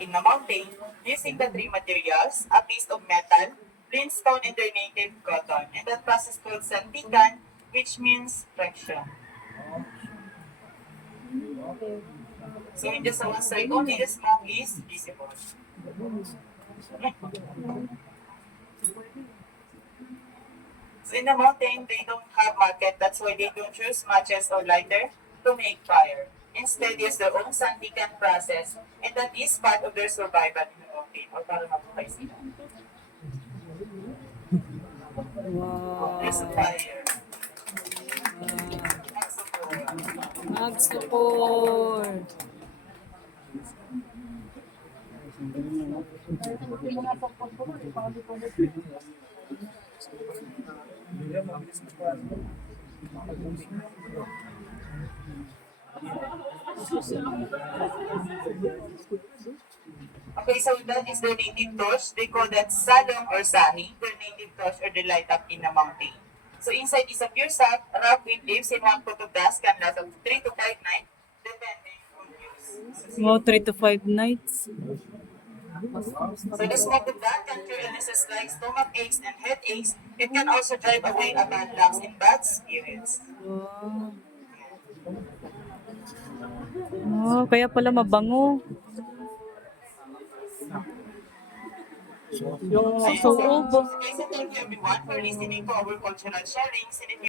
in the mountain using the three materials, a piece of metal, flintstone, and their native cotton. And that process called santikan, which means friction. So in just one side, only the smoke is visible. So in the mountain, they don't have market. That's why they don't choose matches or lighter to make fire. Instead, use their own santikan process, and that is part of their survival in the mountain. O para mabuhay sila. There's a Wow. fire. Mag-support. Okay, so that is their native torch. They call that salong or sahi, their native torch or the light up in the mountain. So inside is a pure sap, wrapped with leaves in one pot of dust can last of 3 to 5 nights, depending on use. Wow, 3 to 5 nights. So the smoke of that can cure illnesses like stomach aches and headaches. It can also drive away a bad lucks and bad spirits. Wow. Oh, kaya pala mabango. Yung Ayun, suob. so, thank you everyone for listening to our cultural sharings. And if